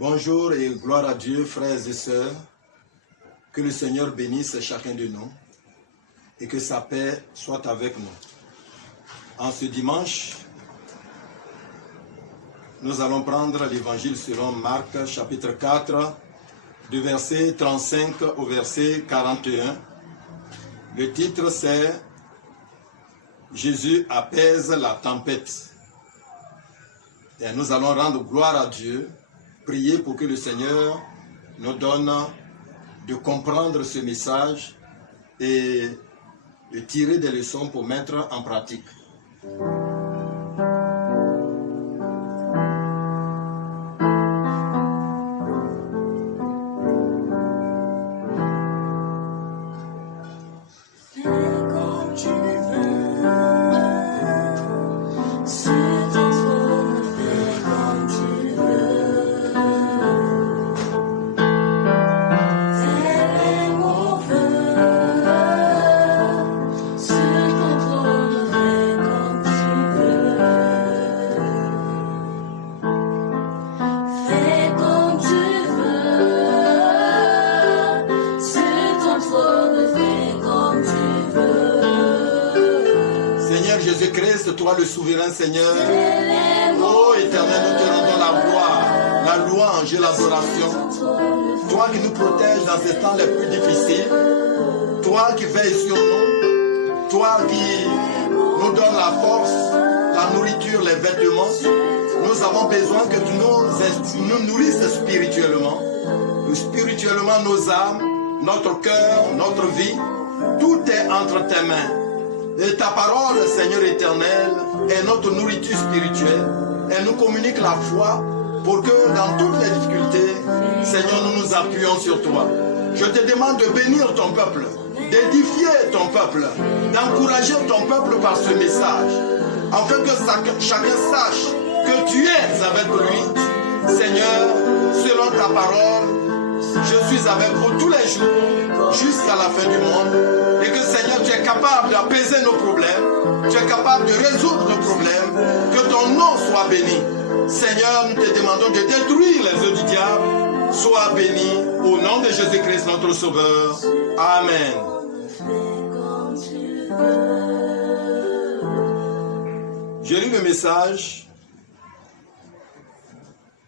Bonjour et gloire à Dieu, frères et sœurs. Que le Seigneur bénisse chacun de nous et que sa paix soit avec nous. En ce dimanche, nous allons prendre l'évangile selon Marc, chapitre 4, du verset 35 au verset 41. Le titre c'est « Jésus apaise la tempête ». Et nous allons rendre gloire à Dieu, prier pour que le Seigneur nous donne de comprendre ce message et de tirer des leçons pour mettre en pratique. Toi le souverain Seigneur, ô Éternel, nous te rendons la gloire, la louange et l'adoration. Toi qui nous protèges dans ces temps les plus difficiles, toi qui veilles sur nous, toi qui nous donnes la force, la nourriture, les vêtements. Nous avons besoin que tu nous nourrisses spirituellement. Spirituellement nos âmes, notre cœur, notre vie, tout est entre tes mains. Et ta parole, Seigneur éternel, est notre nourriture spirituelle. Elle nous communique la foi pour que dans toutes les difficultés, Seigneur, nous nous appuyons sur toi. Je te demande de bénir ton peuple, d'édifier ton peuple, d'encourager ton peuple par ce message, afin que chacun sache que tu es avec lui. Seigneur, selon ta parole, je suis avec vous tous les jours jusqu'à la fin du monde et que Seigneur, tu es capable d'apaiser nos problèmes, tu es capable de résoudre nos problèmes, que ton nom soit béni. Seigneur, nous te demandons de détruire les œuvres du diable. Sois béni au nom de Jésus-Christ notre Sauveur. Amen. Je lis le message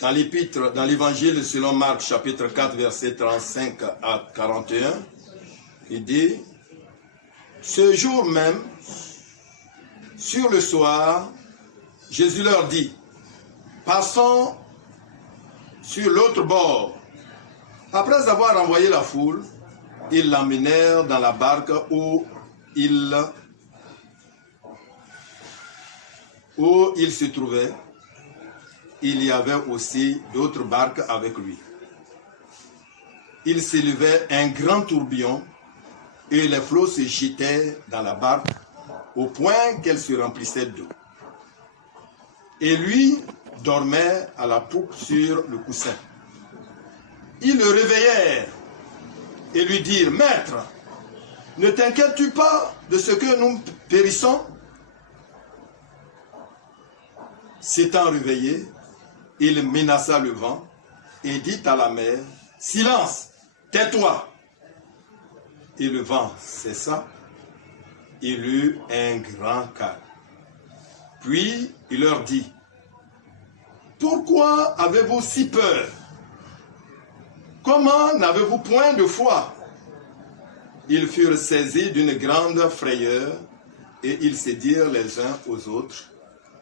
dans l'épître, dans l'évangile selon Marc, chapitre 4, verset 35 à 41, il dit, ce jour même, sur le soir, Jésus leur dit, passons sur l'autre bord. Après avoir envoyé la foule, ils l'emmenèrent dans la barque où il se trouvait. Il y avait aussi d'autres barques avec lui. Il s'élevait un grand tourbillon et les flots se jetaient dans la barque au point qu'elle se remplissait d'eau. Et lui dormait à la poupe sur le coussin. Ils le réveillèrent et lui dirent, « Maître, ne t'inquiètes-tu pas de ce que nous périssons ?» S'étant réveillé, il menaça le vent et dit à la mer, « Silence, tais-toi !» Et le vent cessa. Il eut un grand calme. Puis il leur dit, « Pourquoi avez-vous si peur? Comment n'avez-vous point de foi ?» Ils furent saisis d'une grande frayeur et ils se dirent les uns aux autres,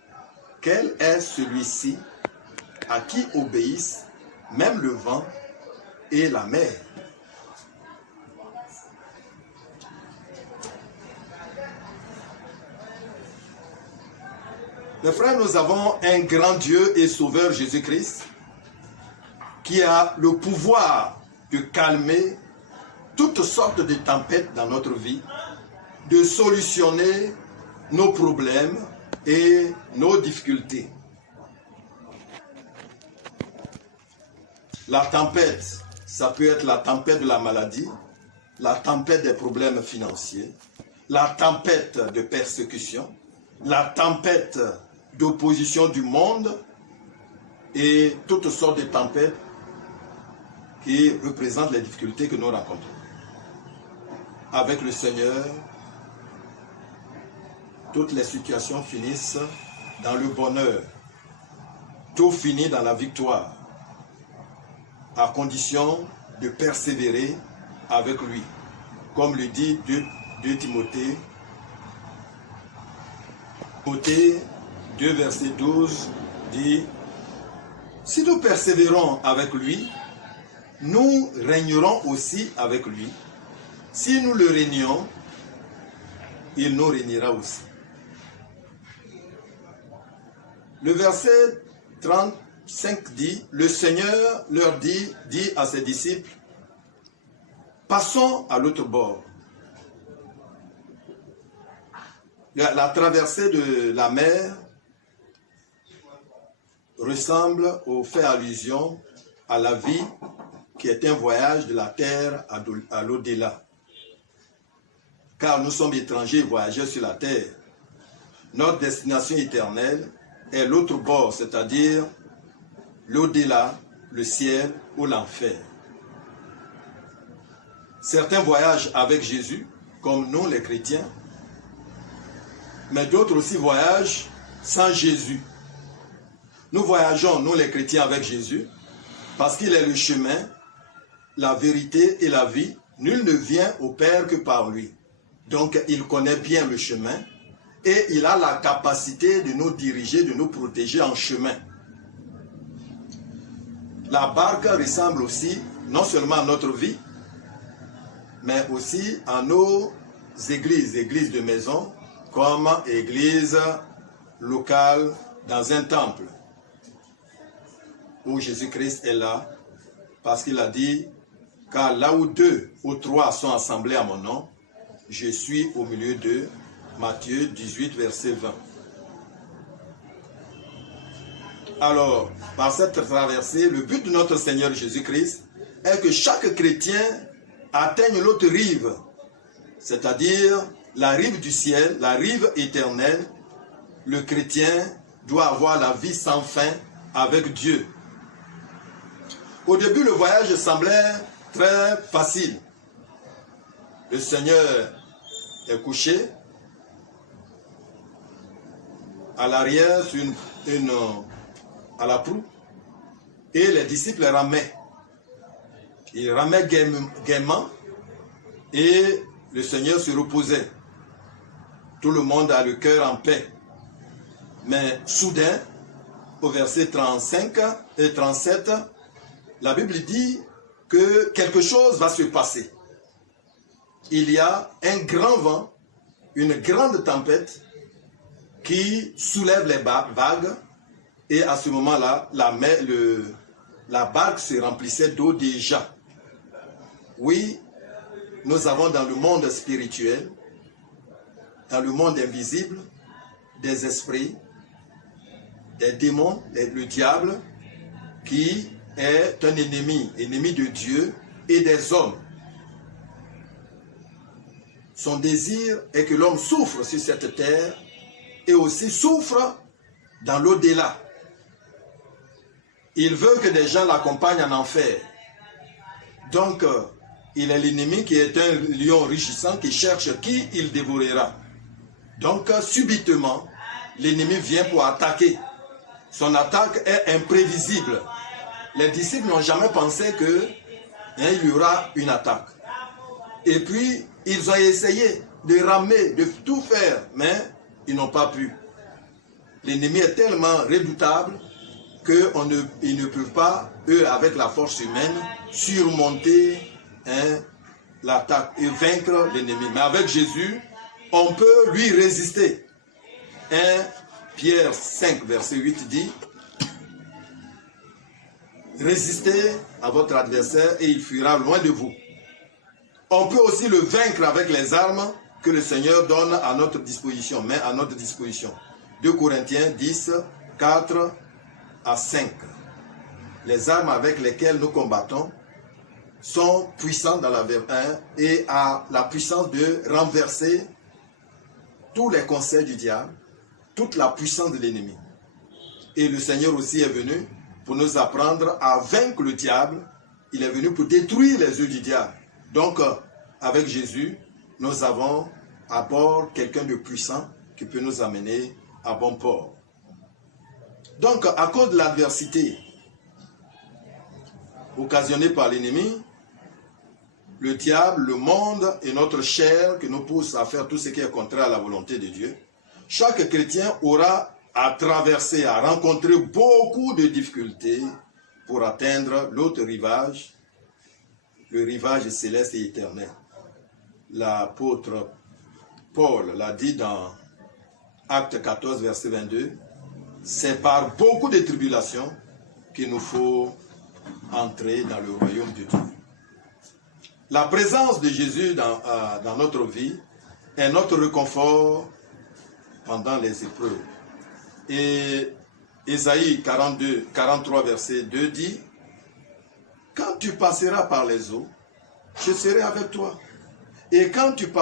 « Quel est celui-ci à qui obéissent même le vent et la mer? » Mes frères, nous avons un grand Dieu et Sauveur Jésus-Christ qui a le pouvoir de calmer toutes sortes de tempêtes dans notre vie, de solutionner nos problèmes et nos difficultés. La tempête, ça peut être la tempête de la maladie, la tempête des problèmes financiers, la tempête de persécution, la tempête d'opposition du monde, et toutes sortes de tempêtes qui représentent les difficultés que nous rencontrons. Avec le Seigneur, toutes les situations finissent dans le bonheur. Tout finit dans la victoire, à condition de persévérer avec lui. Comme le dit 2 Timothée, 2 verset 12 dit, si nous persévérons avec lui, nous régnerons aussi avec lui. Si nous le régnons, il nous régnera aussi. Le verset 35 dit, le Seigneur leur dit à ses disciples, passons à l'autre bord. La traversée de la mer ressemble ou fait allusion à la vie qui est un voyage de la terre à l'au-delà. Car nous sommes étrangers et voyageurs sur la terre. Notre destination éternelle est l'autre bord, c'est-à-dire l'au-delà, le ciel ou l'enfer. Certains voyagent avec Jésus, comme nous les chrétiens, mais d'autres aussi voyagent sans Jésus. Nous voyageons, nous les chrétiens, avec Jésus, parce qu'il est le chemin, la vérité et la vie. Nul ne vient au Père que par lui. Donc, il connaît bien le chemin et il a la capacité de nous diriger, de nous protéger en chemin. La barque ressemble aussi, non seulement à notre vie, mais aussi à nos églises de maison, comme église locale dans un temple, où Jésus-Christ est là, parce qu'il a dit, car là où 2 ou 3 sont assemblés à mon nom, je suis au milieu d'eux. Matthieu 18, verset 20. Alors, par cette traversée, le but de notre Seigneur Jésus-Christ est que chaque chrétien atteigne l'autre rive, c'est-à-dire la rive du ciel, la rive éternelle. Le chrétien doit avoir la vie sans fin avec Dieu. Au début, le voyage semblait très facile. Le Seigneur est couché à l'arrière sur à la proue et les disciples ramaient. Ils ramaient gaiement et le Seigneur se reposait. Tout le monde a le cœur en paix. Mais soudain, au verset 35 et 37, la Bible dit que quelque chose va se passer. Il y a un grand vent, une grande tempête qui soulève les vagues et à ce moment-là, la barque se remplissait d'eau déjà. Oui, nous avons dans le monde spirituel, dans le monde invisible, des esprits, des démons, le diable, qui est un ennemi de Dieu et des hommes. Son désir est que l'homme souffre sur cette terre et aussi souffre dans l'au-delà. Il veut que des gens l'accompagnent en enfer. Donc, il est l'ennemi qui est un lion rugissant qui cherche qui il dévorera. Donc, subitement, l'ennemi vient pour attaquer. Son attaque est imprévisible. Les disciples n'ont jamais pensé qu'il y aura une attaque. Et puis, ils ont essayé de ramer, de tout faire, mais ils n'ont pas pu. L'ennemi est tellement redoutable qu'ils ne peuvent pas, eux, avec la force humaine, surmonter l'attaque et vaincre l'ennemi. Mais avec Jésus, on peut lui résister. 1 Pierre 5, verset 8 dit, résistez à votre adversaire et il fuira loin de vous. On peut aussi le vaincre avec les armes que le Seigneur donne à notre disposition, met à notre disposition. 2 Corinthiens 10, 4 à 5. Les armes avec lesquelles nous combattons sont puissantes dans la vérité et à la puissance de renverser tous les conseils du diable, toute la puissance de l'ennemi. Et le Seigneur aussi est venu pour nous apprendre à vaincre le diable. Il est venu pour détruire les œuvres du diable. Donc, avec Jésus, nous avons à bord quelqu'un de puissant qui peut nous amener à bon port. Donc, à cause de l'adversité occasionnée par l'ennemi, le diable, le monde et notre chair qui nous pousse à faire tout ce qui est contraire à la volonté de Dieu, chaque chrétien aura à traverser, à rencontrer beaucoup de difficultés pour atteindre l'autre rivage, le rivage céleste et éternel. L'apôtre Paul l'a dit dans Acte 14, verset 22, c'est par beaucoup de tribulations qu'il nous faut entrer dans le royaume de Dieu. La présence de Jésus dans notre vie est notre réconfort pendant les épreuves. Et Ésaïe 43, verset 2 dit, « Quand tu passeras par les eaux, je serai avec toi. Et quand tu passeras